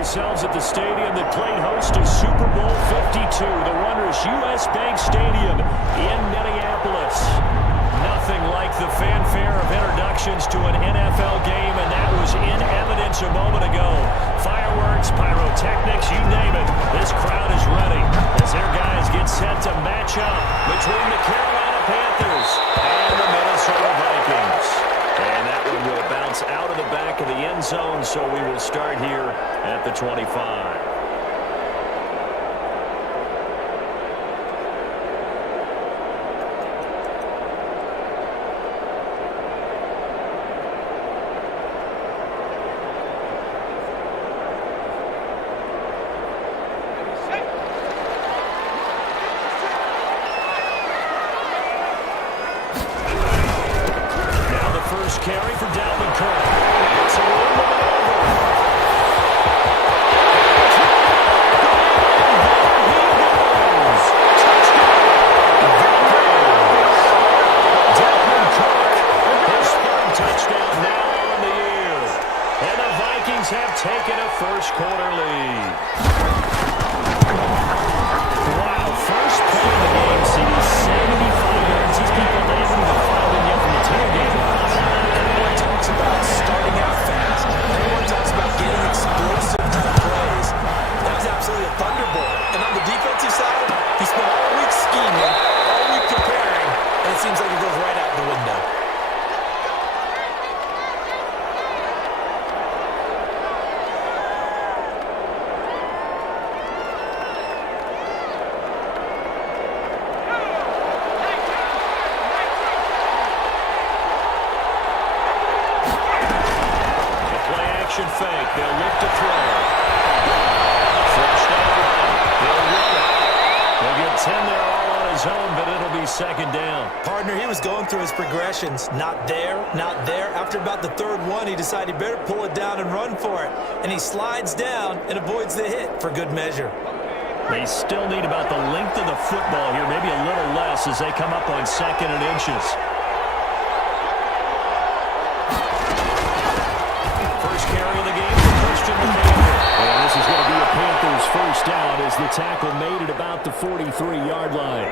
ourselves at the stadium that played host to Super Bowl 52, the Runners U.S. Bank Stadium in Minneapolis. Nothing like the fanfare of introductions to an NFL game, and that was in evidence a moment ago. Fireworks, pyrotechnics, you name it. This crowd is ready as their guys get set to match up between the Carolina Panthers and the Minnesota Vikings. And that one will bounce out of the back of the end zone, so we will start here at the 25. Carry for Dalvin Cook. It's a little bit over. Dalvin Cook, his third touchdown now on the year. And the Vikings have taken a first quarter lead. Wow, first play of the game sees 75 yards. These people, they haven't even filed in yet from the tailgate line. Everyone talks about starting out fast. Everyone talks about getting explosive kind of plays. That was absolutely a thunderbolt. And on the defensive side, he spent all week scheming, all week preparing, and it seems like it goes right out the window. Fake. They'll look to throw. First down run. He'll run it. He'll get 10 there all on his own, but it'll be second down. Partner, he was going through his progressions. Not there, not there. After about the third one, he decided he better pull it down and run for it. And he slides down and avoids the hit for good measure. They still need about the length of the football here, maybe a little less as they come up on 2nd and inches. And this is going to be a Panthers first down as the tackle made it about the 43-yard line.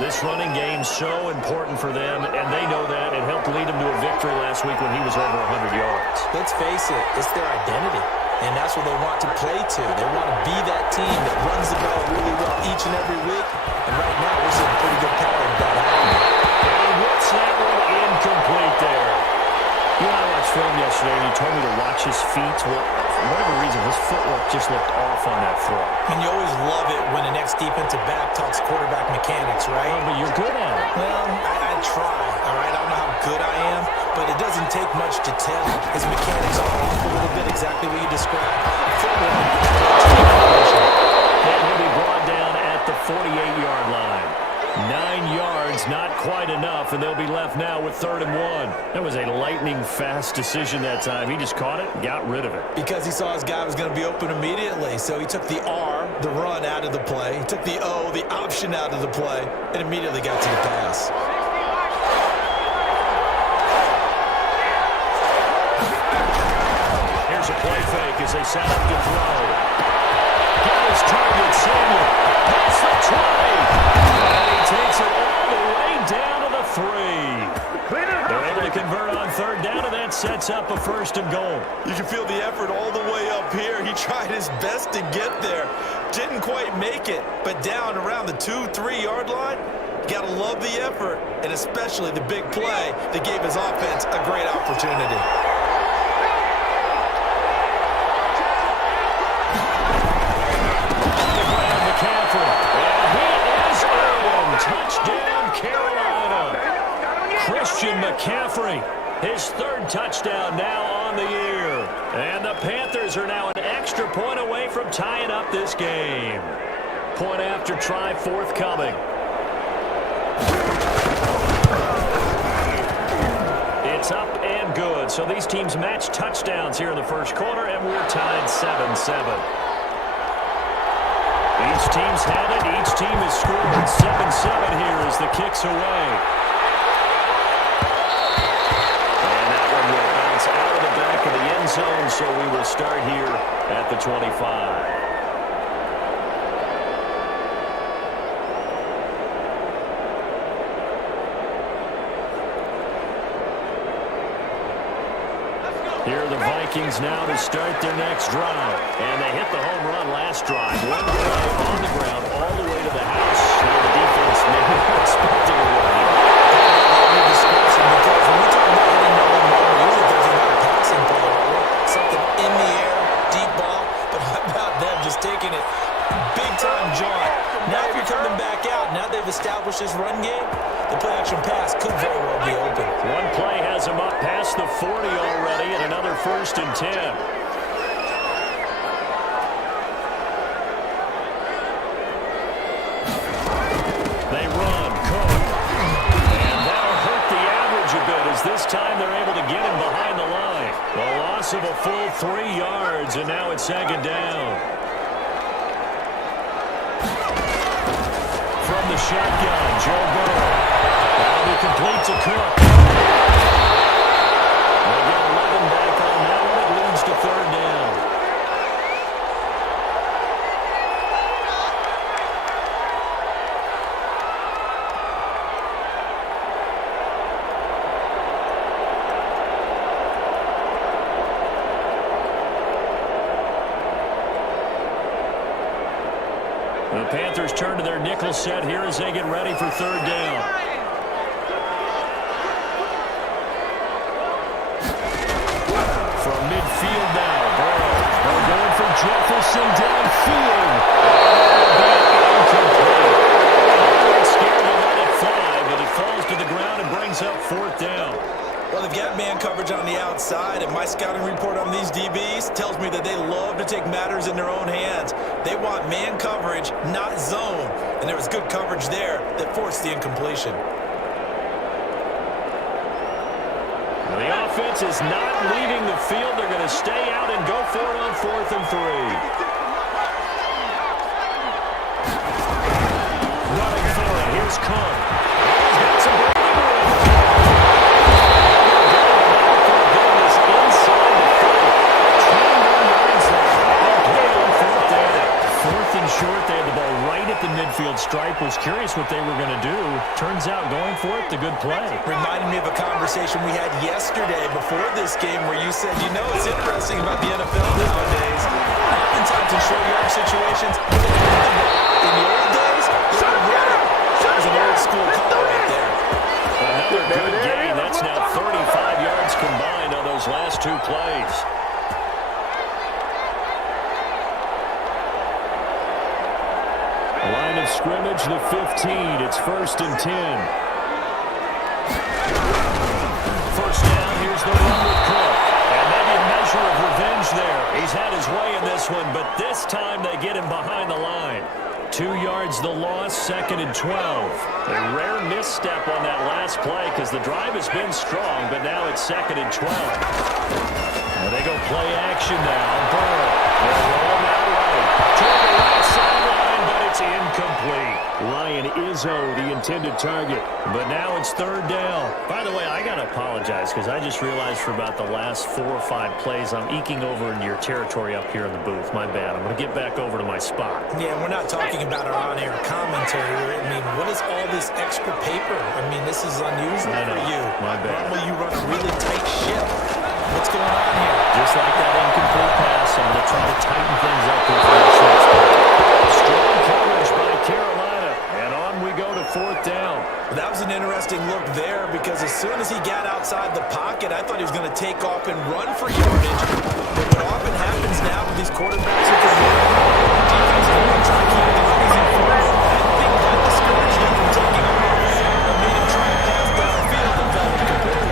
This running game so important for them, and they know that. It helped lead them to a victory last week when he was over 100 yards. Let's face it, it's their identity, and that's what they want to play to. They want to be that team that runs the ball really well each and every week, and right now we're seeing a pretty good pattern of that happening. And what's that one incomplete there? You know, I watched film yesterday, and he told me to watch his feet. Well, for whatever reason, his footwork just looked off on that throw. And you always love it when the next defensive back talks quarterback mechanics, right? Well, but you're good at it. Well, I try, all right? I don't know how good I am, but it doesn't take much to tell. His mechanics are off a little bit, exactly what you described. Footwork. And he'll be brought down at the 48-yard line. 9 yards, not quite enough, and they'll be left now with 3rd and 1. That was a lightning-fast decision that time. He just caught it and got rid of it. Because he saw his guy was going to be open immediately, so he took the R, the run, out of the play. He took the O, the option, out of the play, and immediately got to the pass. Here's a play fake as they set up to throw. Got his target, Samuel. Pass the 20. And he takes it all the way down to the 3. They're able to convert on 3rd down, and that sets up a 1st and goal. You can feel the effort all the way up here. He tried his best to get there. Didn't quite make it, but down around the 2-3 yard line, you got to love the effort, and especially the big play that gave his offense a great opportunity. Touchdown, Carolina. Christian McCaffrey, his 3rd touchdown now on the year. And the Panthers are now an extra point away from tying up this game. Point after try forthcoming. It's up and good. So these teams match touchdowns here in the first quarter, and we're tied 7-7. Each team's had it. Each team has scored 7-7 here as the kick's away. And that one will bounce out of the back of the end end zone, so we will start here at the 25. Here are the Vikings now to start their next drive. And they hit the home run last drive. One play on the ground all the way to the house. Now the defense may be expecting a run. Because when we talk about hitting the home run, usually there's a lot of passing play. Something in the air, deep ball. But how about them just taking it big-time jaunt? Now if you're coming back out, now they've established this run game, the play-action pass could very well be open. One play has him up past the 40 already, and another 1st and 10. They run, Cook. And that'll hurt the average a bit, as this time they're able to get him behind the line. A loss of a full 3 yards, and now it's 2nd down. From the shotgun, Joe Burrow. That'll be complete to Cook. They'll get 11 back on that one. It leads to 3rd down. The Panthers turn to their nickel set here as they get ready for 3rd down. From midfield now, Burrow. They're going for Jefferson downfield. Incomplete. Scared to let it fly, but it falls to the ground and brings up 4th down. Well, they've got man coverage on the outside, and my scouting report on these DBs tells me that they love to take matters in their own hands. They want man coverage, not zone. And there was good coverage there that forced the incompletion. The offense is not leaving the field. They're going to stay out and go for it on 4th and 3. Running for it. Here's Cook. He's got some breathing room. This inside the 21 yards there. They play on 4th down. 4th and short. They had the ball right at the midfield stripe. Was curious what they were going to do. Turns out going for it, the good play. Reminded me of a conversation we had yesterday before this game where you said, you know, it's interesting about the NFL nowadays. Oftentimes in short yard situations, in the old days, they would run it. That was an old school call right there. Another good gain. That's now 35 yards combined on those last 2 plays. Line of scrimmage, the 15. It's 1st and 10. 1st down, here's the run with Cook. And maybe a measure of revenge there. He's had his way in this one, but this time they get him behind the line. 2 yards the loss, 2nd and 12. A rare misstep on that last play because the drive has been strong, but now it's 2nd and 12. And they go play action now. Burrow. They're rolling that right. To the right sideline, but it's incomplete. Ryan Izzo, the intended target. But now it's 3rd down. By the way, I got to apologize because I just realized for about the last 4 or 5 plays, I'm eking over into your territory up here in the booth. My bad. I'm going to get back over to my spot. Yeah, we're not talking about our on-air commentary. I mean, what is all this extra paper? I mean, this is unusual for you. My bad. Normally you run a really tight ship. What's going on here? Just like that incomplete pass, I'm going to try to tighten things up here for this next play. Strong coverage by Carolina, and on we go to 4th down. Well, that was an interesting look there because as soon as he got outside the pocket, I thought he was going to take off and run for yardage. But what often happens now with these quarterbacks who can run, defense can try to keep the easy for him. I think that discouraged him from taking off and made him try to pass downfield and fell incomplete.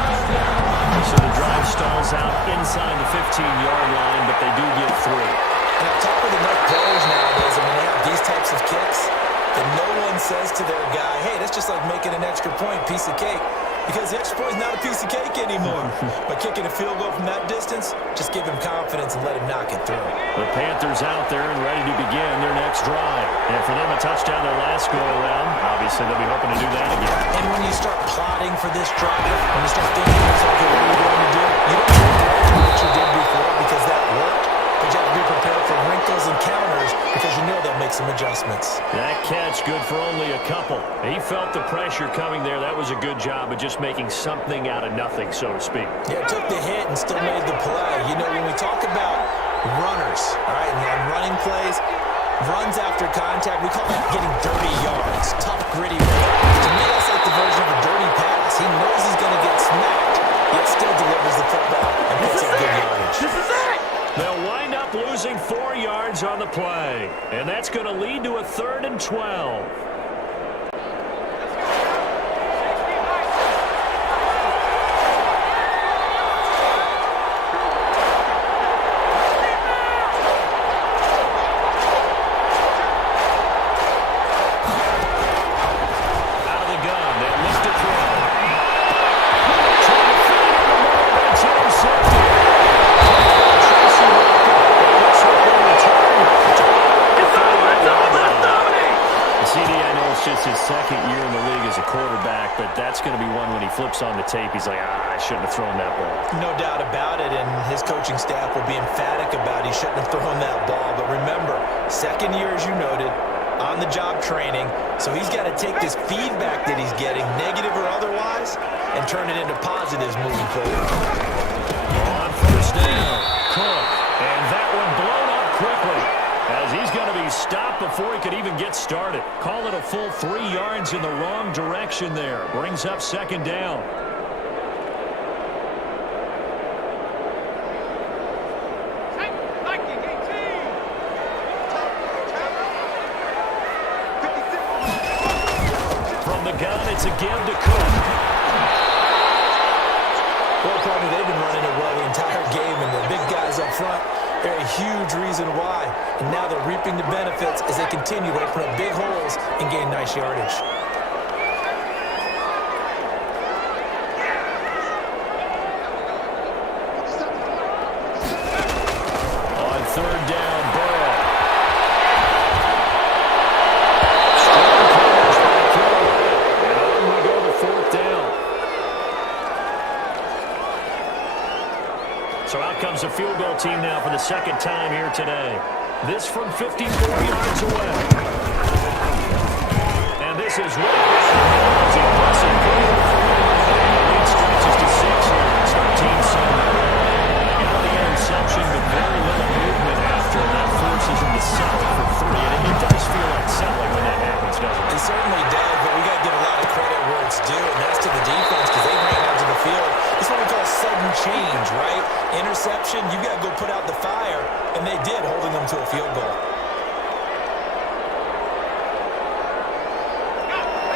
So the drive stalls out inside the 15-yard line, but they do get 3. And on top of enough players nowadays, and when they have these types of kicks, then no one says to their guy, hey, that's just like making an extra point, piece of cake. Because the extra point is not a piece of cake anymore. By kicking a field goal from that distance, just give him confidence and let him knock it through. The Panthers out there and ready to begin their next drive. And for them, a touchdown their last go-around. Obviously, they'll be hoping to do that again. And when you start plotting for this drive, when you start thinking, okay, what are we going to do? You don't do what you did before because that worked, but you have to be prepared for wrinkles and counters because you know they'll make some adjustments. That catch good for only a couple. He felt the pressure coming there. That was a good job of just making something out of nothing, so to speak. Yeah, took the hit and still made the play. You know, when we talk about runners, all right, and on running plays, runs after contact, we call that getting dirty yards, tough, gritty work. To me, that's like the version of a dirty pass. He knows he's going to get smacked, yet still delivers the football and picks up good yardage. This is it! They'll wind up losing 4 yards on the play, and that's going to lead to a 3rd and 12. Flips on the tape, he's like, I shouldn't have thrown that ball. No doubt about it, and his coaching staff will be emphatic about he shouldn't have thrown that ball. But remember, second year, as you noted, on-the-job training, so he's got to take this feedback that he's getting, negative or otherwise, and turn it into positives moving forward. On first down, Cook, and that one blown up quickly, as he's going to be stopped before he could even get started. Call it a full 3 yards in the wrong direction there. Brings up 2nd down. From the gun, it's a give to Cook. Well, probably they've been running it well the entire game, and the big guys up front, they're a huge reason why. And now they're reaping the benefits as they continue to open up big holes and gain nice yardage. On 3rd down, Burrow. Strong coverage by Carolina. And on we go to 4th down. So out comes the field goal team now for the 2nd time here today. This from 54 yards away. And this is right. Impressive play. Lead stretches to 6 here. 13-7. Got the interception, but very little movement after that forces him to settle for 3. And it does feel like settling when that happens, doesn't it? It certainly does, but we got to give a lot of credit where it's due, and that's to the defense because they ran onto the field. It's what we call sudden change, right? Interception, you got to go put out the fire, and they did, holding them to a field goal.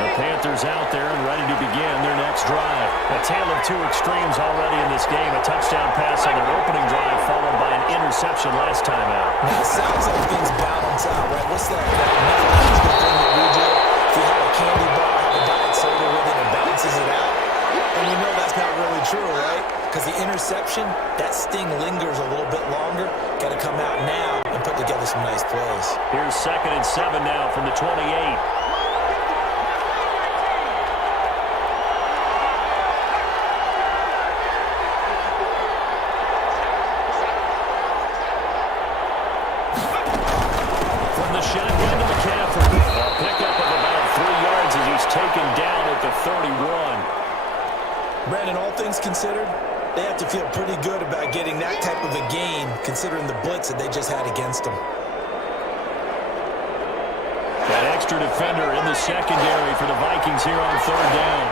The Panthers out there and ready to begin their next drive. A tale of 2 extremes already in this game. A touchdown pass on their opening drive followed by an interception last time out. Now, it sounds like things balance out, right? What's that methodological thing that we do? If you have a candy bar, have a diet soda with it, and balances it out. And we know that's not really true, right? Because the interception, that sting lingers a little bit longer. Got to come out now and put together some nice plays. Here's 2nd and 7 now from the 28. From the shotgun to McCaffrey. A pickup of about 3 yards as he's taken down at the 31. Brandon, all things considered, they have to feel pretty good about getting that type of a gain, considering the blitz that they just had against them. That extra defender in the secondary for the Vikings here on 3rd down.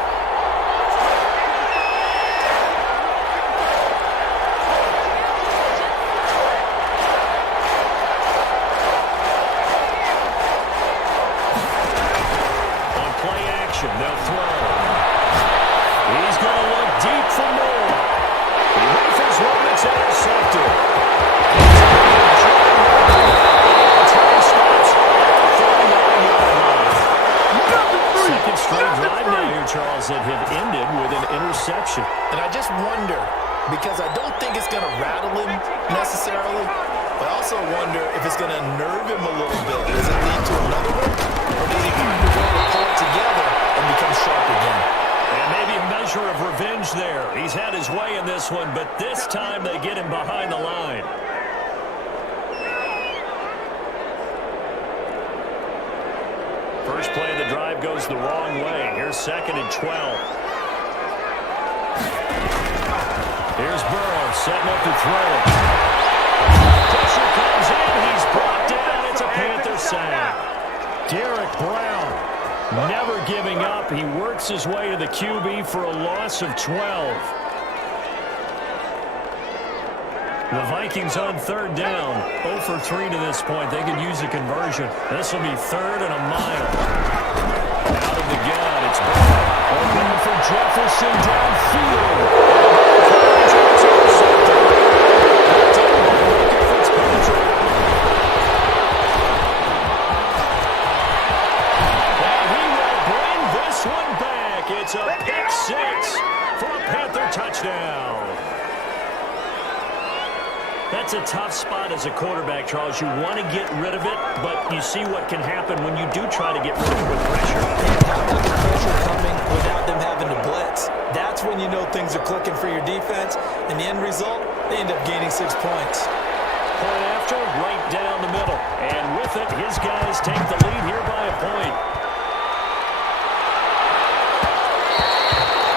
On play action, they'll throw. He's going to look deep for more. He rifles one that's intercepted. Second straight drive now here, Charles, that have ended with an interception. And I just wonder, because I don't think it's going to rattle him necessarily, but I also wonder if it's going to nerve him a little bit. Does it lead to another one? Or does he find a way to pull it together and become sharp again? And maybe a measure of revenge there. He's had his way in this one, but this time they get him behind the line. First play of the drive goes the wrong way. Here's 2nd and 12. Here's Burrow setting up to throw. Pressure comes in. He's brought down. It's a Panther sack. Derek Brown never giving up. He works his way to the QB for a loss of 12. The Vikings on 3rd down. 0 for 3 to this point. They could use a conversion. This will be 3rd and a mile. Out of the gun, it's Brown. Open for Jefferson downfield. And he will bring this one back. It's a pick 6 for a Panther touchdown. That's a tough spot as a quarterback, Charles. You want to get rid of it, but you see what can happen when you do try to get rid of it with pressure. How about the pressure coming without them having to blitz? That's when you know things are clicking for your defense, and the end result, they end up gaining 6 points. Point after, right down the middle. And with it, his guys take the lead here by a point.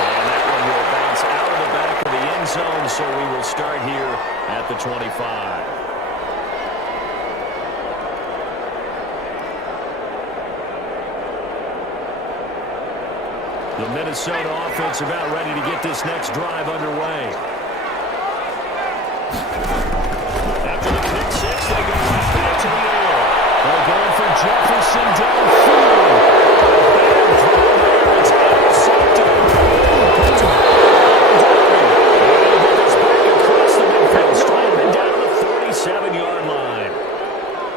And that one will bounce out of the back of the end zone, so we will start here at the 25. The Minnesota offense about ready to get this next drive underway. After the pick 6, they go right back to the air. They're going for Jefferson downfield. Bad throw there. It's intercepted.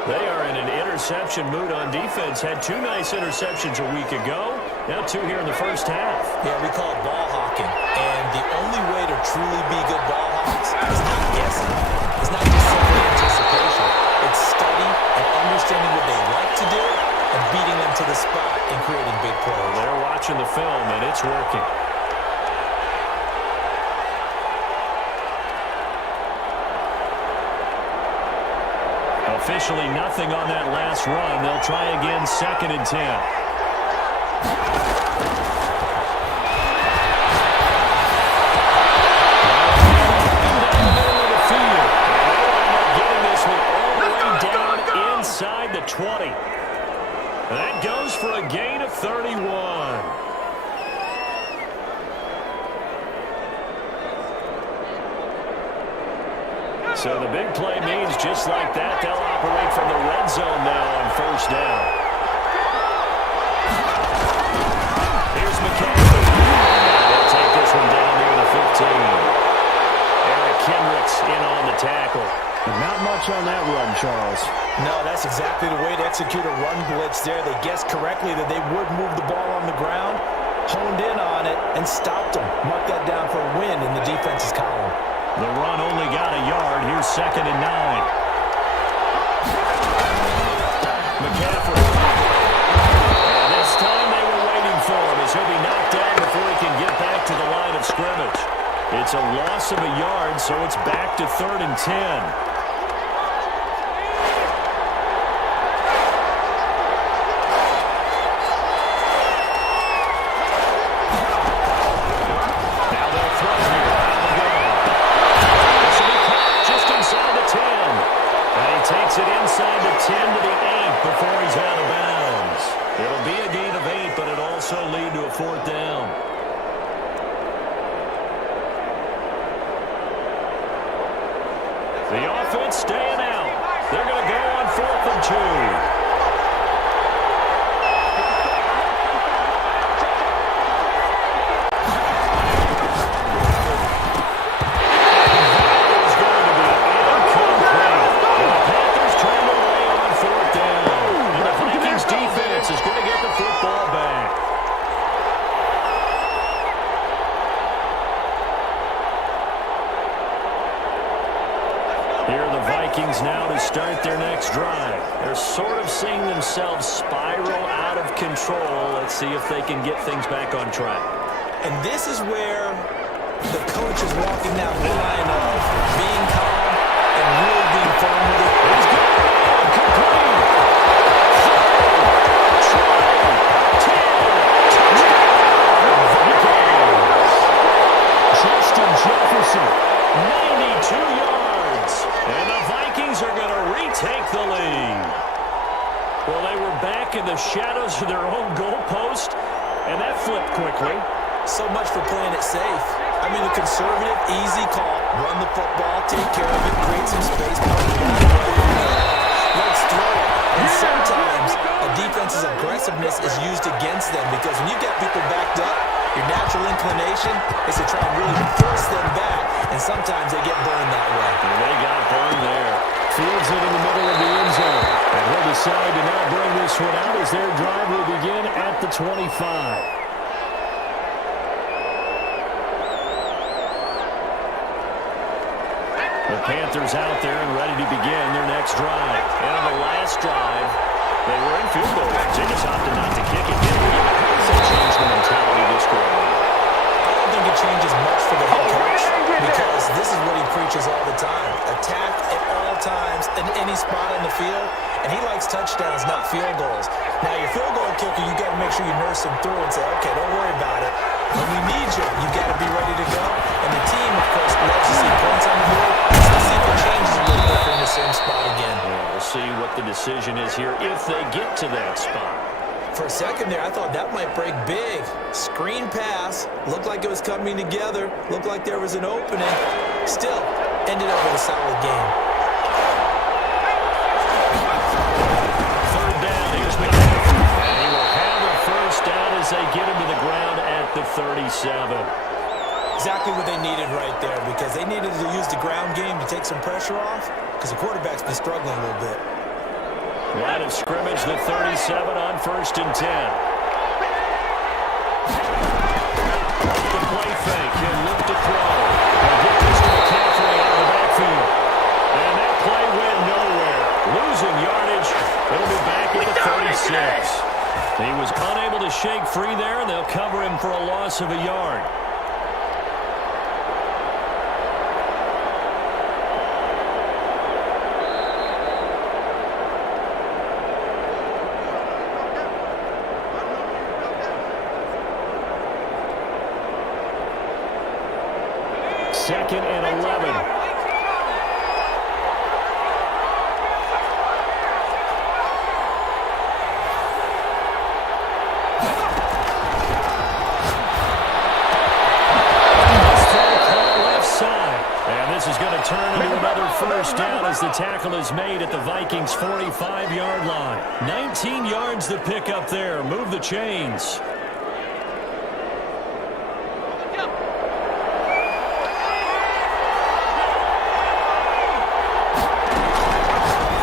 They are in an interception mood on defense. Had 2 nice interceptions a week ago. Now 2 here in the first half. Yeah, we call it ball hawking. And the only way to truly be good ball hawks is not guessing. It's not just simply anticipation. It's study and understanding what they like to do and beating them to the spot and creating big plays. They're watching the film, and it's working. Officially nothing on that last run. They'll try again, 2nd and 10. Getting this one all the way down inside the 20. That goes for a gain of 31. So the big play means just like that, they'll operate from the red zone now on 1st down. Here's McCaffrey. They'll take this one down near the 15. Eric Kendricks in on the tackle. Not much on that run, Charles. No, that's exactly the way to execute a run blitz there. They guessed correctly that they would move the ball on the ground, honed in on it, and stopped them. Mark that down for a win in the defense's column. The run only got a yard. Here's 2nd and 9. McCaffrey. And this time they were waiting for him as he'll be knocked down before he can get back to the line of scrimmage. It's a loss of a yard, so it's back to 3rd and 10. Takes it inside the 10 to the 8 before he's out of bounds. It'll be a gain of 8, but it'll also lead to a 4th down. The offense staying out. They're going to go on 4th and 2. Now to start their next drive. They're sort of seeing themselves spiral out of control. Let's see if they can get things back on track. And this is where the coach is walking that line of being calm and really being firm with it. He's got it. Complete. Justin Jefferson, 92 yards. And the Vikings are going to retake the lead. Well, they were back in the shadows of their own goalpost, and that flipped quickly. So much for playing it safe. I mean, a conservative, easy call. Run the football, take care of it, create some space. Let's throw it. And sometimes a defense's aggressiveness is used against them because when you get people backed up, your natural inclination is to try and really force them back, and sometimes they get burned that way. And they got burned there. Fields it in the middle of the end zone. And he'll decide to not bring this one out as their drive will begin at the 25. The Panthers out there and ready to begin their next drive. And on the last drive, they were in field goal range. They just opted not to kick it. How does that change the mentality this go on? I don't think it changes much for the head coach because this is what he preaches all the time. Attack at all times in any spot on the field, and he likes touchdowns, not field goals. Now, your field goal kicker, you got to make sure you nurse him through and say, okay, don't worry about it. When we need you, you got to be ready to go. And the team, of course, loves to see points on the board. Let's see if it changes a little bit in the same spot again. Well, we'll see what the decision is here if they get to that spot. For a second there, I thought that might break big. Screen pass. Looked like it was coming together. Looked like there was an opening. Still, ended up with a solid game. Third down, here's McCaffrey. And he will have a first down as they get him to the ground at the 37. Exactly what they needed right there because they needed to use the ground game to take some pressure off because the quarterback's been struggling a little bit. Line of scrimmage, the 37 on 1st and 10. The play fake and look to throw. They'll get this to McCaffrey out of the backfield. And that play went nowhere. Losing yardage. It'll be back at the 36. He was unable to shake free there, and they'll cover him for a loss of a yard. Second and 11. This is going to turn into another first down as the tackle is made at the Vikings' 45-yard line. 19 yards to pick up there. Move the chains.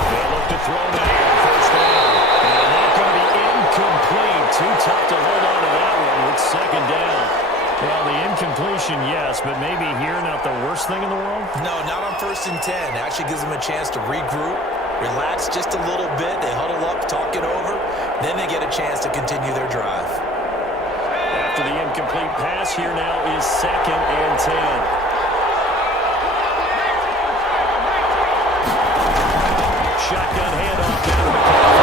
They look to throw now. First down. And that's going to be incomplete. Too tough to hold on to that one with second down. Well, the incompletion, yes, but maybe here not the worst thing in the world? No, not on 1st and 10. Actually gives them a chance to regroup, relax just a little bit. They huddle up, talk it over. Then they get a chance to continue their drive. After the incomplete pass, here now is 2nd and 10. Shotgun handoff down to McCaffrey.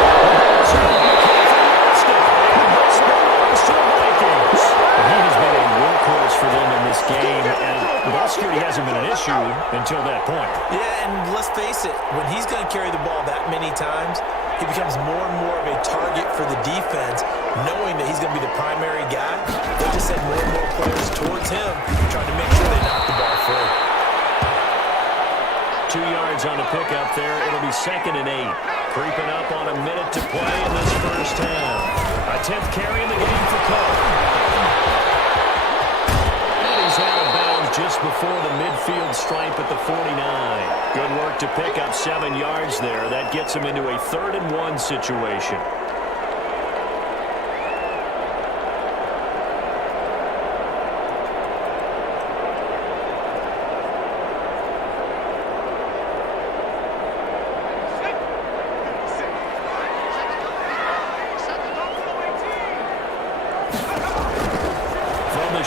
He has been a workhorse for them in this game, and ball security hasn't been an issue until that point. Yeah, and let's face it, when he's going to carry the ball that many times, he becomes more and more of a target for the defense, knowing that he's going to be the primary guy. They'll just send more and more players towards him, trying to make sure they knock the ball free. 2 yards on the pickup there. It'll be 2nd and 8. Creeping up on a minute to play in this first half. A 10th carry in the game for Cole. Out of bounds just before the midfield stripe at the 49. Good work to pick up 7 yards there. That gets him into a 3rd and 1 situation.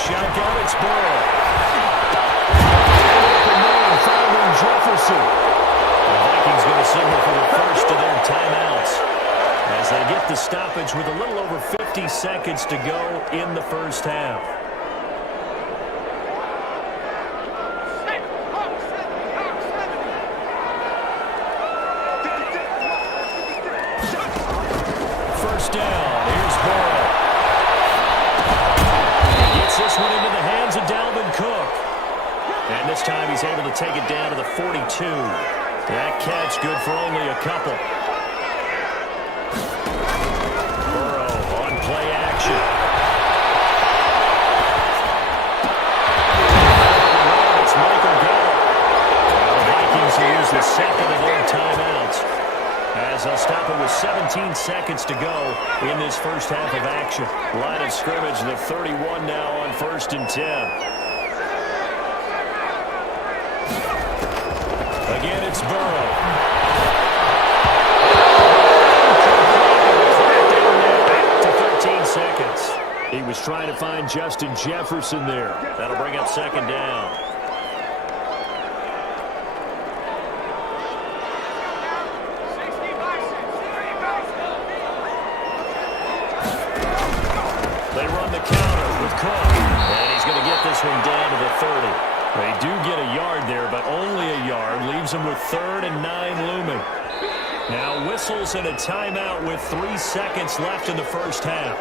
shotgun. It's Burrow. Following Jefferson. The Vikings going to signal for the first of their timeouts as they get the stoppage with a little over 50 seconds to go in the first half. First down. Here's Burrow. He gets this one into the hands of Dalvin Cook. And this time he's able to take it down to the 42. That catch good for only a couple. Burrow on play action. It's Michael Gallup. The Vikings use the second of their timeouts as they'll stop it with 17 seconds to go in this first half of action. Line of scrimmage, the 31 now on 1st and 10. Again, it's Burrow. To 13 seconds. He was trying to find Justin Jefferson there. That'll bring up second down. They run the counter with Cook. And he's going to get this one down to the 30. They do get a yard there, but only a yard. Leaves them with 3rd and 9 looming. Now whistles and a timeout with 3 seconds left in the first half.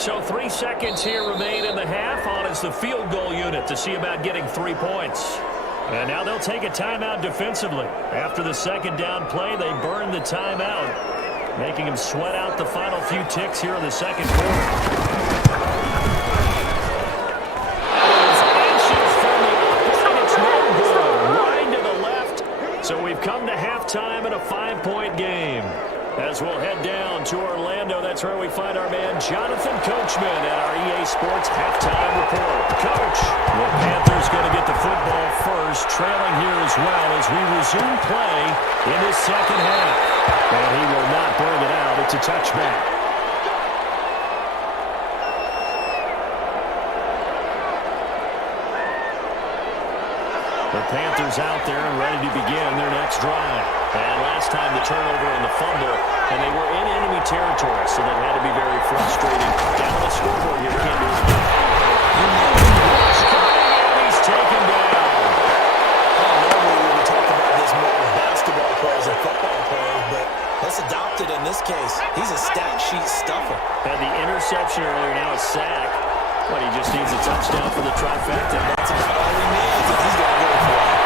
So 3 seconds here remain in the half. On is the field goal unit to see about getting 3 points. And now they'll take a timeout defensively. After the second down play, they burn the timeout, making them sweat out the final few ticks here in the second quarter. So we've come to halftime in a 5-point game. As we'll head down to Orlando, that's where we find our man Jonathan Coachman at our EA Sports Halftime Report. Coach, the Panthers going to get the football first, trailing here as well as we resume play in this second half. And he will not bring it out. It's a touchback. The Panthers out there and ready to begin their next drive. And last time the turnover and the fumble, and they were in enemy territory, so that had to be very frustrating. Down the scoreboard here, can't do it. He's taken down. Normally we would talk about this more with basketball players and football players, but let's adopt it in this case. He's a stat sheet stuffer. Had the interception earlier, now a sack. But he just needs a touchdown for the trifecta. That's about all he needs, and he's going to go for it.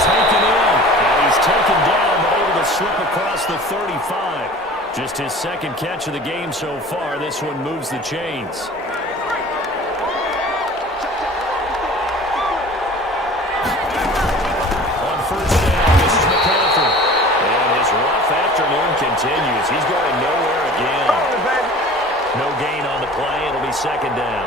Taken in. And he's taken down, but able to slip across the 35. Just his second catch of the game so far. This one moves the chains. On first down, this is McCaffrey. And his rough afternoon continues. He's going nowhere again. No gain on the play. It'll be second down.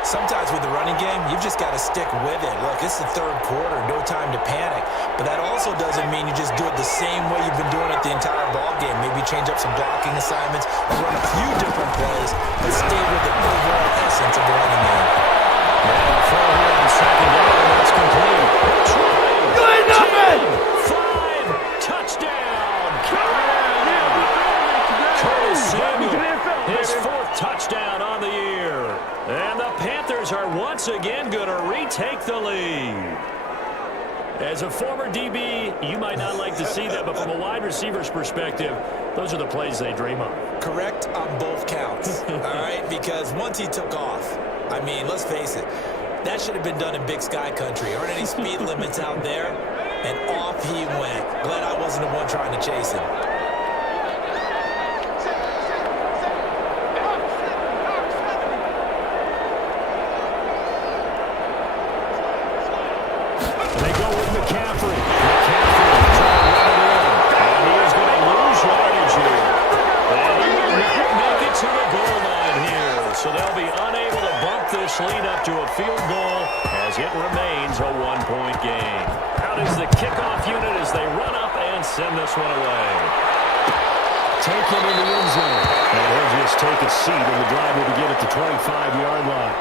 Sometimes with the running game, you've just got to stick with it. Look, it's the third quarter, no time to panic. But that also doesn't mean you just do it the same way you've been doing it the entire ball game. Maybe change up some blocking assignments or run a few different plays, but stay with the overall essence of the running game. And throw here on second down, and that's complete. Good nothing! 5, touchdown! Curtis Samuel, his 4th touchdown on the year. And the Panthers are once again going to retake the lead. As a former DB, you might not like to see that, but from a wide receiver's perspective, those are the plays they dream of. Correct on both counts, all right? Because once he took off, I mean, let's face it, that should have been done in Big Sky Country. Aren't any speed limits out there? And off he went. Glad I wasn't the one trying to chase him. They go with McCaffrey. McCaffrey trying to run it in. And he is going to lose yardage here. And he will not make it to the goal line here. So they'll be unable to bump this lead up to a field goal as it remains a 1-point game. Out is the kickoff unit as they run up and send this one away. taken in the end zone. And he'll just take a seat, and the drive will begin at the 25-yard line.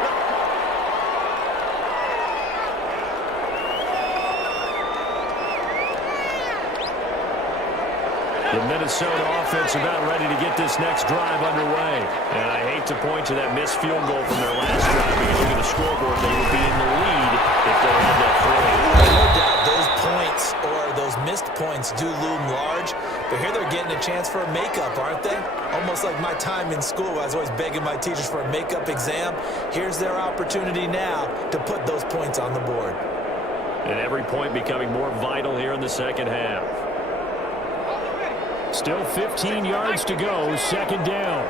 The Minnesota offense about ready to get this next drive underway. And I hate to point to that missed field goal from their last drive. When you look at the scoreboard, they would be in the lead if they had that throw. No doubt those points or those missed points do loom large. But here they're getting a chance for a makeup, aren't they? Almost like my time in school. I was always begging my teachers for a makeup exam. Here's their opportunity now to put those points on the board. And every point becoming more vital here in the second half. Still 15 yards to go, second down.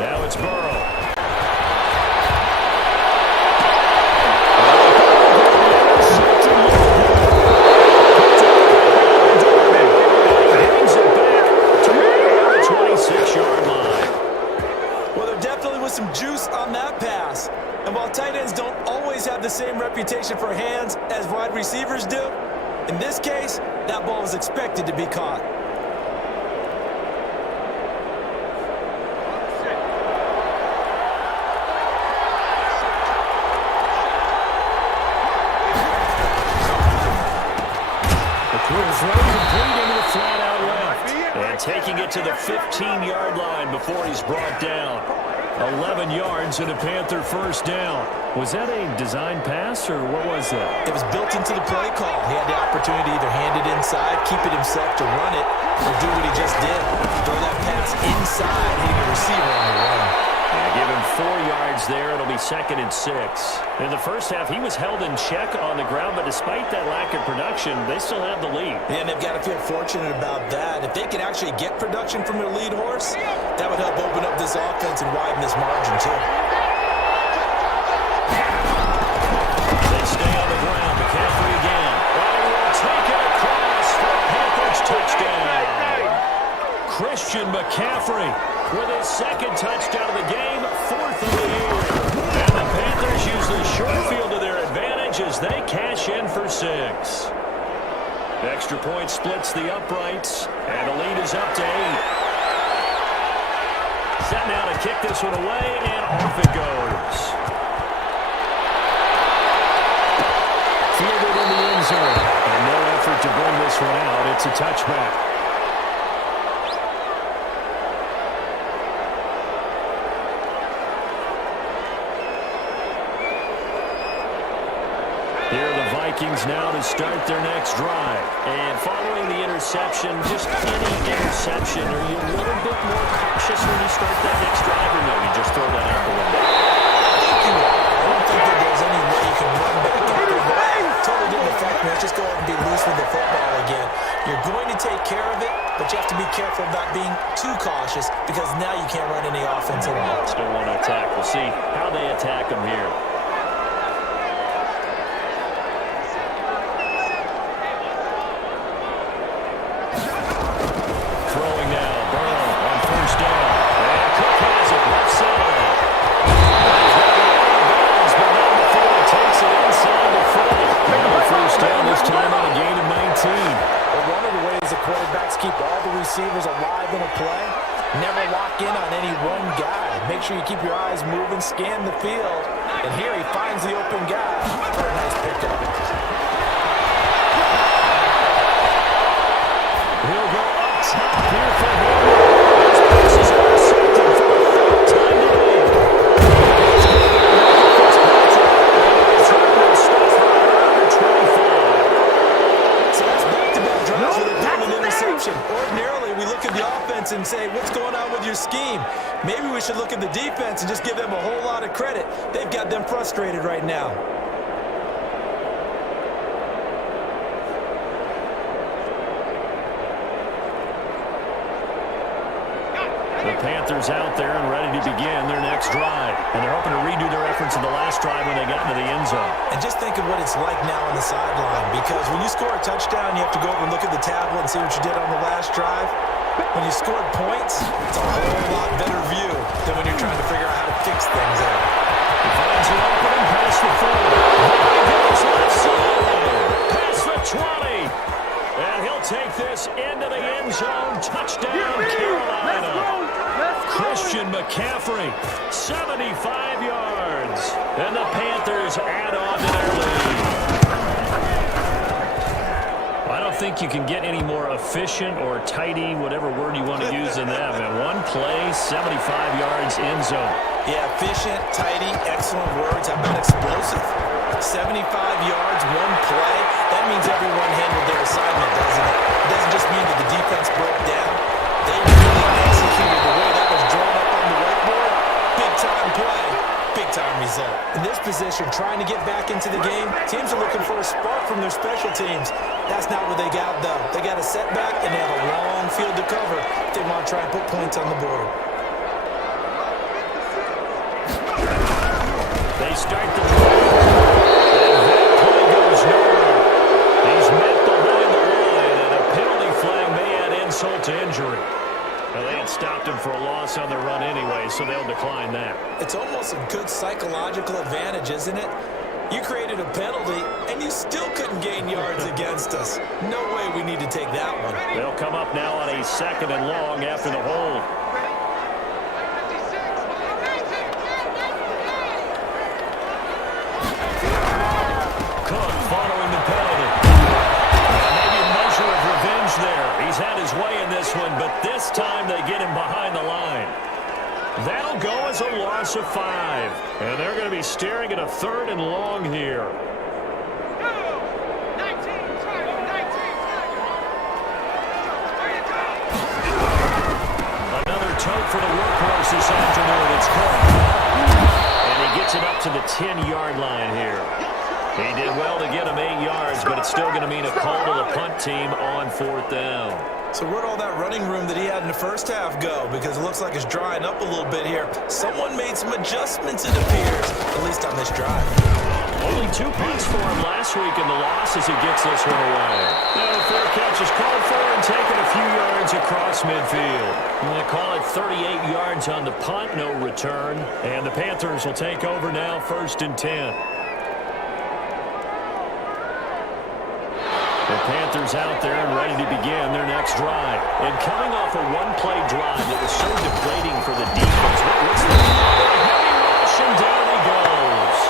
Now it's Burrow. Some juice on that pass. And while tight ends don't always have the same reputation for hands as wide receivers do, in this case, that ball was expected to be caught. The quick throw complete into the flat out left. And taking it to the 15-yard line before he's brought down. 11 yards and a Panther first down. Was that a design pass, or what was that? It was built into the play call. He had the opportunity to either hand it inside, keep it himself to run it, or do what he just did. Throw that pass inside, hitting a receiver on the run. Yeah, give him 4 yards there. It'll be 2nd and 6. In the first half, he was held in check on the ground, but despite that lack of production, they still have the lead. Yeah, and they've got to feel fortunate about that. If they can actually get production from their lead horse, that would help open up this offense and widen this margin, too. They stay on the ground. McCaffrey again. And he will take it across for a Panthers touchdown. Christian McCaffrey with his 2nd touchdown of the game, 4th of the year. And the Panthers use the short field to their advantage as they cash in for 6. Extra point splits the uprights, and the lead is up to 8. Set now to kick this one away, and off it goes. Fielded in the end zone, and no effort to bring this one out. It's a touchback. Here are the Vikings now to start their next drive. And following the interception, just any interception, are you a little bit more cautious when you start that next drive, or no, you just throw that out the window? I don't think that there's any way you can run back after that. Totally didn't affect me. Let's just go ahead and be loose with the football again. You're going to take care of it, but you have to be careful about being too cautious because now you can't run any offense at all. Still want to attack. We'll see how they attack them here. Throwing now. Burrow on first down. And Cook has it left side. But not before he takes it inside the 40. And the first down this time on a gain of 19. Well, one of the ways the quarterbacks keep all the receivers alive in a play, never lock in on any one guy. Make sure you keep your eyes moving, scan the field. And here he finds the open guy for a nice pickup. He'll go up top here for him. His pass is intercepted for the 3rd time today. So that's back-to-back drives where they're doing an interception. Ordinarily, we look at the offense and say, what's going on with your scheme? Maybe we should look at the defense and just give them a whole lot of credit. They've got them frustrated right now. The Panthers out there and ready to begin their next drive. And they're hoping to redo their efforts in the last drive when they got into the end zone. And just think of what it's like now on the sideline, because when you score a touchdown, you have to go over and look at the tablet and see what you did on the last drive. When you scored points, it's a whole lot better view than when you're trying to figure out how to fix things there. He finds an opening past the 40. There he goes, left side. Past the 20. And he'll take this into the end zone. Touchdown, Carolina. Christian McCaffrey, 75 yards. And the Panthers add on to their lead. I don't think you can get any more efficient or tidy, whatever word you want to use in that, man. One play, 75 yards, end zone. Yeah, efficient, tidy, excellent words. How about explosive? 75 yards, one play. That means everyone handled their assignment, doesn't it? It doesn't just mean that the defense broke down. They really executed the way that was drawn up on the whiteboard. Big-time play, big-time result. In this position, trying to get back into the game, teams are looking for a spark from their special teams. That's not what they got, though. They got a setback, and they have a long field to cover if they want to try and put points on the board. They start the drive, and that play goes nowhere. He's met behind the line, and a penalty flag may add insult to injury. Well, they had stopped him for a loss on the run anyway, so they'll decline that. It's almost a good psychological advantage, isn't it? You created a penalty, and you still couldn't gain yards against us. No way we need to take that one. They'll come up now on a 2nd and long after the hold. Cook following the penalty. Maybe a measure of revenge there. He's had his way in this one, but this time they get him behind the line. That'll go as a loss of 5. And they're going to be staring at a 3rd and long here. Another tote for the workhorse this afternoon. It's Cook. And he gets it up to the 10-yard line here. He did well to get him 8 yards, but it's still going to mean a call to the punt team on 4th down. So where'd all that running room that he had in the first half go? Because it looks like it's drying up a little bit here. Someone made some adjustments, it appears, at least on this drive. Only 2 punts for him last week in the loss as he gets this one away. Now, fair catch is called for and taken a few yards across midfield. They call it 38 yards on the punt, no return. And the Panthers will take over now, 1st and 10. The Panthers out there and ready to begin their next drive. And coming off a one-play drive that was so depleting for the defense. What's the heavy rush, and down he goes.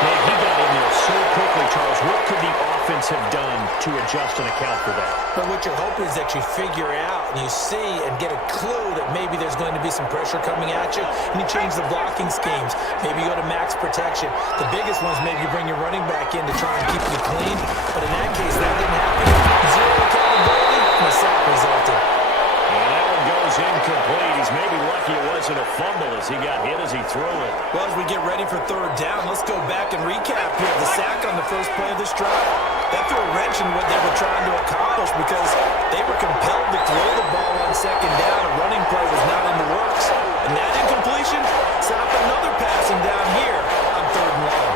Man, he got in there so quickly, Charles. What could the offense have done to adjust and account for that? But what you're hoping is that you figure out and you see and get a clue that maybe there's going to be some pressure coming at you, and you change the blocking schemes. Maybe you go to max protection. The biggest one is maybe you bring your running back in to try and keep you clean. But in that case, that didn't happen. Zero accountability, and a sack resulted. And that one goes incomplete. He's maybe lucky it wasn't a fumble as he got hit as he threw it. Well, as we get ready for 3rd down, let's go back and recap here. The sack on the first play of this drive, that threw a wrench in what they were trying to accomplish because they were compelled to throw the ball on 2nd down. A running play was not in the works. And that incompletion set up another passing down here on 3rd and long.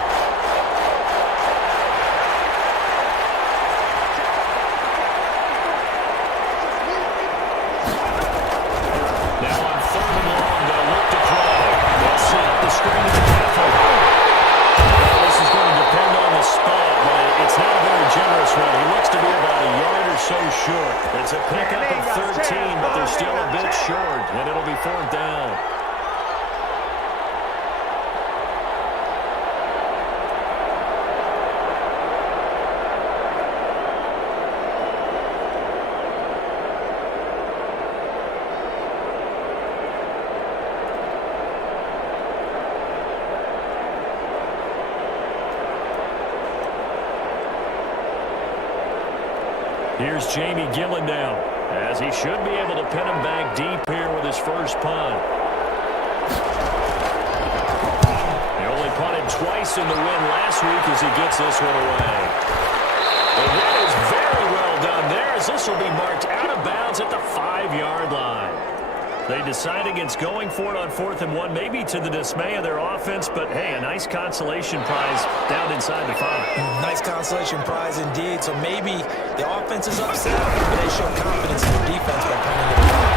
Now on 3rd and long, they'll look to throw. They'll set up the screen to Catholic. This is going to depend on the spot, but it's not a very generous one. He looks to be about a yard or so short. It's a pickup of 13, but they're still a bit short, and it'll be 4th down. Here's Jamie Gillen down, as he should be able to pin him back deep here with his first punt. He only punted twice in the win last week as he gets this one away. And that is very well done there, as this will be marked out of bounds at the 5-yard line. They decide against going for it on 4th and 1, maybe to the dismay of their offense, but hey, a nice consolation prize down inside the 5. Nice consolation prize indeed. So maybe the offense is upset, but they show confidence in their defense by punting it.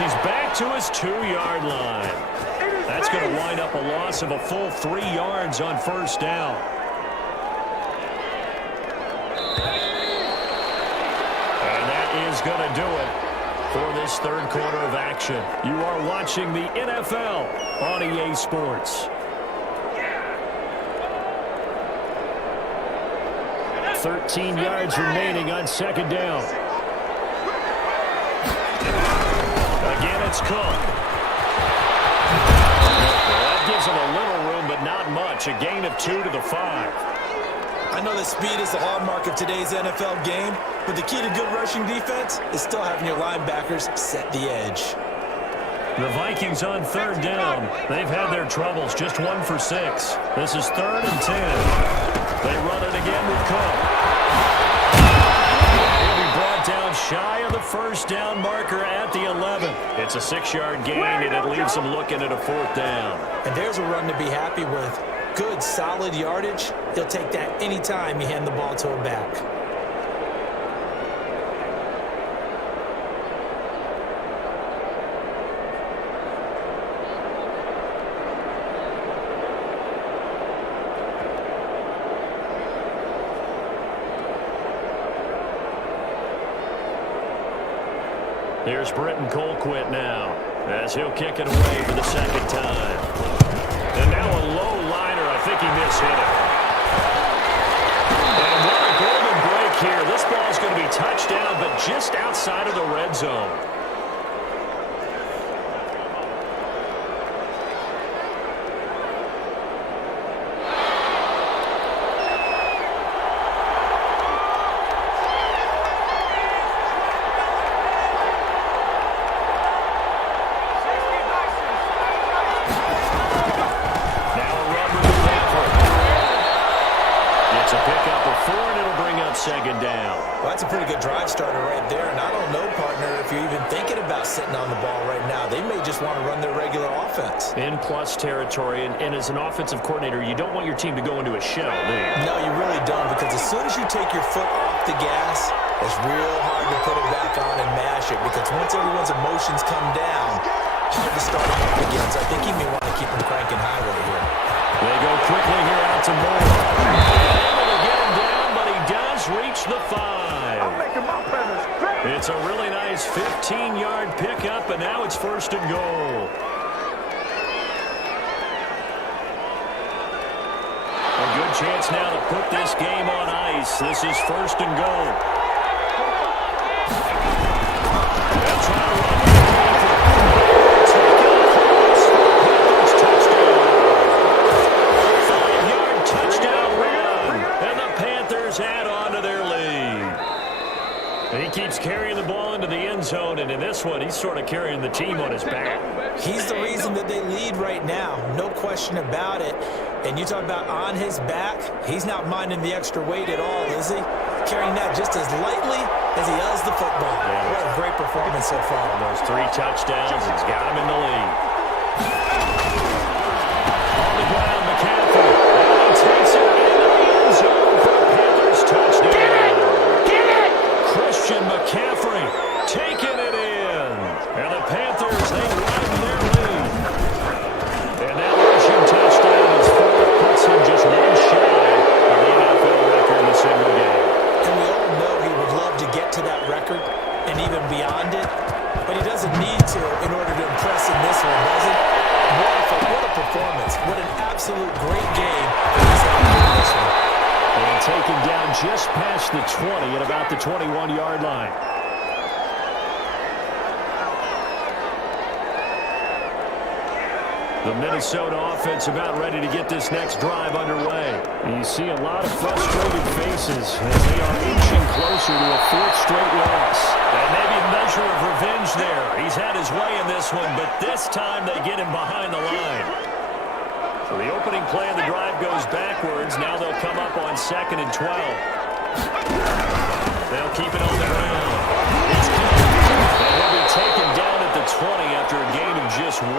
he's back to his 2-yard line. That's going to wind up a loss of a full 3 yards on first down. And that is going to do it for this third quarter of action. You are watching the NFL on EA Sports. 13 yards remaining on second down. Again, it's Cook. Well, that gives him a little room, but not much. A gain of 2 to the 5. I know that speed is the hallmark of today's NFL game, but the key to good rushing defense is still having your linebackers set the edge. The Vikings on third down. They've had their troubles, just 1 for 6. This is 3rd and 10. They run it again with Cook. He'll be brought down shy of the first down marker at the 11. It's a 6-yard gain, and it leaves them looking at a 4th down. And there's a run to be happy with. Good, solid yardage. He'll take that anytime you hand the ball to a back. Here's Britton Colquitt now, as he'll kick it away for the 2nd time. And now a low liner. I think he mishit it. And what a golden break here. This ball is going to be touchdown, but just outside of the red zone. Second down. Well, that's a pretty good drive starter right there. And I don't know, partner, if you're even thinking about sitting on the ball right now. They may just want to run their regular offense. In plus territory. And as an offensive coordinator, you don't want your team to go into a shell, do you? No, you really don't. Because as soon as you take your foot off the gas, it's real hard to put it back on and mash it. Because once everyone's emotions come down, hard to start them up again. So I think he may want to keep them cranking high right here. They go quickly here out to Moore. Able to get him down, but he does reach the 5. I'm making my presence clear. It's a really nice 15-yard pickup, and now it's 1st and goal. A good chance now to put this game on ice. This is 1st and goal. They'll try to run. And he keeps carrying the ball into the end zone, and in this one, he's sort of carrying the team on his back. He's the reason that they lead right now, no question about it. And you talk about on his back, he's not minding the extra weight at all, is he? Carrying that just as lightly as he does the football. Yeah, what a great performance so far. Those 3 touchdowns, he's got him in the lead. On the ground, McCaffrey. And he takes it into the end zone for the Panthers touchdown. Christian McCaffrey taking it in. And the Panthers, they widen their lead. And that rushing touchdown is 4. Puts him just 1 shy of the NFL record in a single game. And we all know he would love to get to that record and even beyond it. But he doesn't need to in order to impress in this one, does he? What a performance. What an absolute great game for this one. And taken down just past the 20 at about the 21-yard line. The Minnesota offense about ready to get this next drive underway. You see a lot of frustrated faces as they are inching closer to a 4th straight loss. And maybe a measure of revenge there. He's had his way in this one, but this time they get him behind the line. So the opening play of the drive goes backwards. Now they'll come up on 2nd and 12. They'll keep it on the ground. It's good. And he'll be taken down at the 20 after a gain of just 1.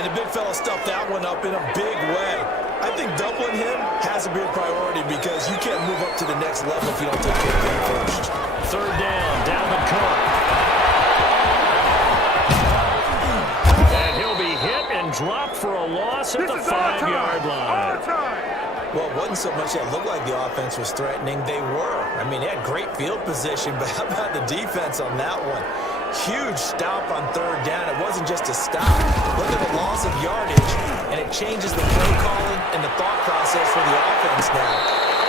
And the big fella stuffed that one up in a big way. I think doubling him has a big priority because you can't move up to the next level if you don't take care of him first. 3rd down, Dalvin Cook. dropped for a loss at the 5-yard line. Well, it wasn't so much that it looked like the offense was threatening. They were. I mean, they had great field position, but how about the defense on that one? Huge stop on third down. It wasn't just a stop. Look at the loss of yardage, and it changes the play calling and the thought process for the offense now.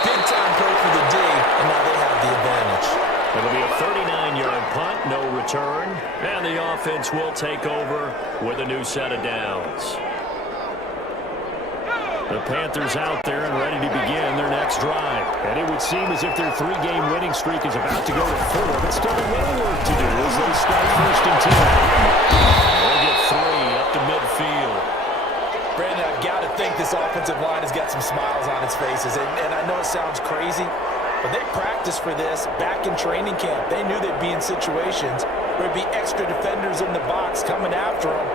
Big-time play for the D, and now they have the advantage. It'll be a 39-yard punt, no return, and the offense will take over with a new set of downs. The Panthers out there and ready to begin their next drive. And it would seem as if their 3-game winning streak is about to go to 4, but still a little work to do as they start 1st and 10. They'll get 3 up to midfield. Brandon, I've got to think this offensive line has got some smiles on its faces. And I know it sounds crazy, but they practiced for this back in training camp. They knew they'd be in situations where there'd be extra defenders in the box coming after them,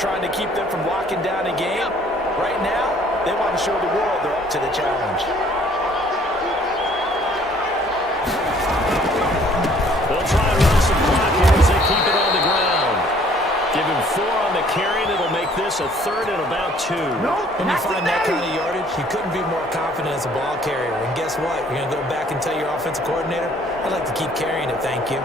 trying to keep them from locking down a game. Right now, they want to show the world they're up to the challenge. They'll try and run some clock here as they keep it on the ground. Give him 4 on the carry, and it'll make this a 3rd and about 2. When you find that kind of yardage, you couldn't be more confident as a ball carrier. And guess what? You're going to go back and tell your offensive coordinator, I'd like to keep carrying it, thank you.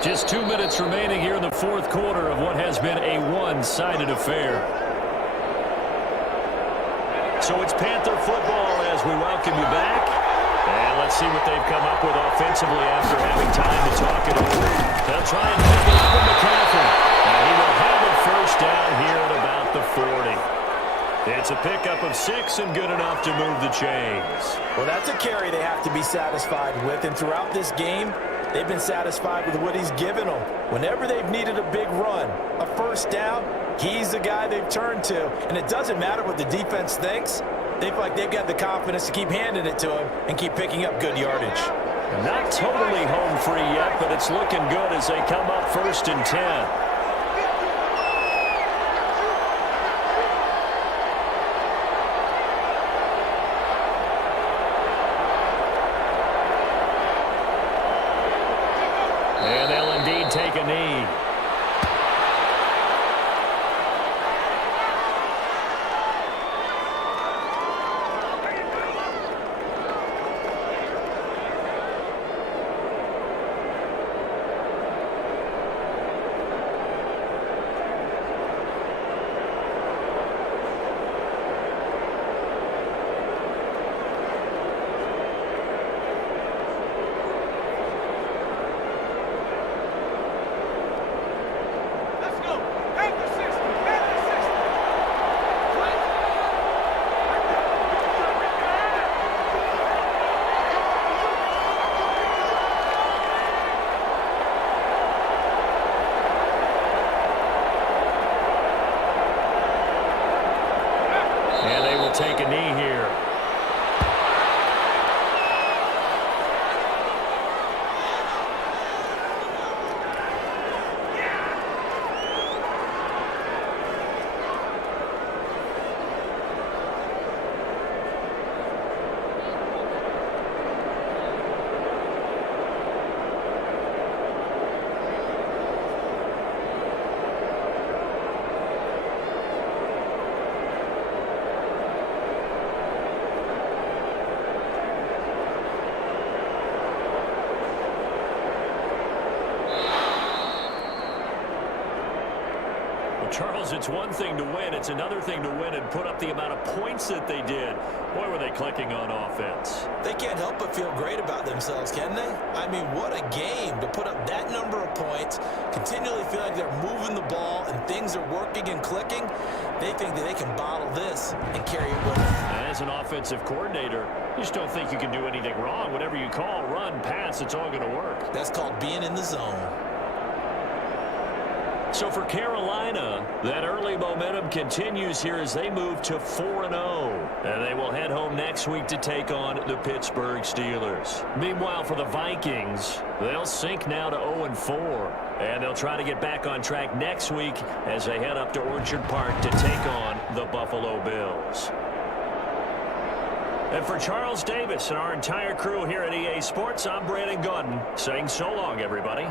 Just 2 minutes remaining here in the 4th quarter of what has been a one-sided affair. So it's Panther football as we welcome you back. And let's see what they've come up with offensively after having time to talk it over. They'll try and pick it up with McCaffrey. And he will have a 1st down here at about the 40. It's a pickup of 6 and good enough to move the chains. Well, that's a carry they have to be satisfied with. And throughout this game, they've been satisfied with what he's given them. Whenever they've needed a big run, a 1st down, he's the guy they've turned to. And it doesn't matter what the defense thinks. They feel like they've got the confidence to keep handing it to him and keep picking up good yardage. Not totally home free yet, but it's looking good as they come up 1st and 10. And they'll indeed take a knee. Take a knee here. Charles, it's one thing to win. It's another thing to win and put up the amount of points that they did. Boy, were they clicking on offense. They can't help but feel great about themselves, can they? I mean, what a game to put up that number of points, continually feel like they're moving the ball and things are working and clicking. They think that they can bottle this and carry it with them. As an offensive coordinator, you just don't think you can do anything wrong. Whatever you call, run, pass, it's all going to work. That's called being in the zone. So for Carolina, that early momentum continues here as they move to 4-0. And they will head home next week to take on the Pittsburgh Steelers. Meanwhile, for the Vikings, they'll sink now to 0-4. And they'll try to get back on track next week as they head up to Orchard Park to take on the Buffalo Bills. And for Charles Davis and our entire crew here at EA Sports, I'm Brandon Gaudin saying so long, everybody.